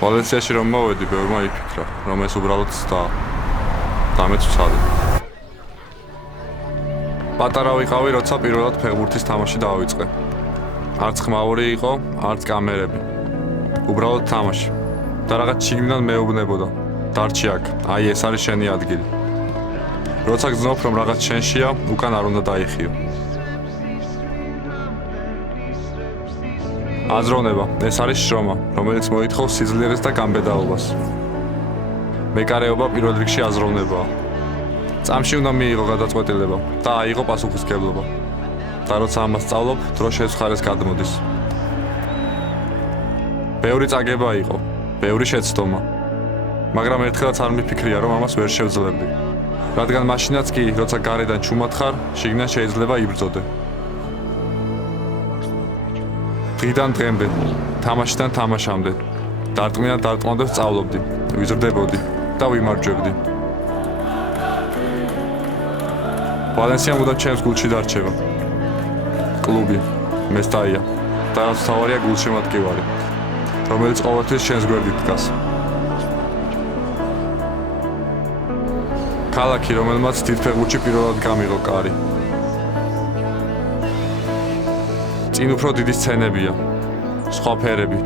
ვალენსიაში რომ მოვედი, ბევრმა იფიქრა, რომ ეს უბრალოდ ცდა. და მეც ვცადე. პატარა ვიყავი, როცა პირველად ფეხბურთის თამაში დავიწყე. არც ხმაური იყო, არც კამერები. უბრალოდ თამაში. და რაღაც შიგნიდან მეუბნებოდა. დარჩი აქ, აი ეს არის შენი ადგილი. როცა გძნობ, რომ რაღაც შენშია, უკან არ უნდა დაიხიო. აზროვნება, ეს არის შრომა, რომელიც მოითხოვს სიძლიერეს და გამბედაობას. მეკარეობა პირველ რიგში აზროვნებაა. წამში უნდა მიიღო გადაწყვეტილება და აიღო პასუხისმგებლობა. და როცა ამას სწავლობ, დრო შეცხარეს გადმოდის. ბევრი წაგება იყო, ბევრი შეცდომა. მაგრამ ერთხელაც არ მიფიქრია, რომ ამას ვერ შევძლებდი. რადგან მაშინაც კი, როცა გარედან ჩუმად ხარ, შიგნიდან შეიძლება იბრძოდე. დღიდან დღემდე, თამაშიდან თამაშამდე, დარტყმიდან დარტყმამდე ვსწავლობდი, ვიზრდებოდი და ვიმარჯვებდი. ვალენსია მუდამ ჩემს გულში დარჩება. კლუბი, მესტაია და რაც თავარია გულშემატკივარი, რომელიც ყოველთვის შენს გვერდით დგას. ქალაქი, რომელმაც დიდ ფეხბურთში პირველად გამიღო კარი. წინ უფრო დიდი სცენებია, სხვა ფერები,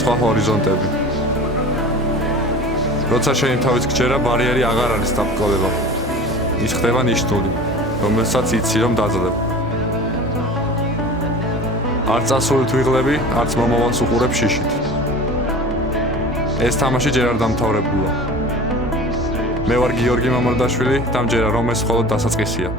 სხვა ჰორიზონტები. როცა შენი თავის გჯერა, ბარიერი აღარ არის დაბრკოლება. ის ხდება ნიშნული, რომელსაც იცი რომ დაძლებ. არც წასულით ვიღლები, არც მომავალს უყურებ შიშით. ეს თამაში ჯერ არ დამთავრებულა. მე ვარ გიორგი მამარდაშვილი და მჯერა რომ ეს მხოლოდ დასაწყისია.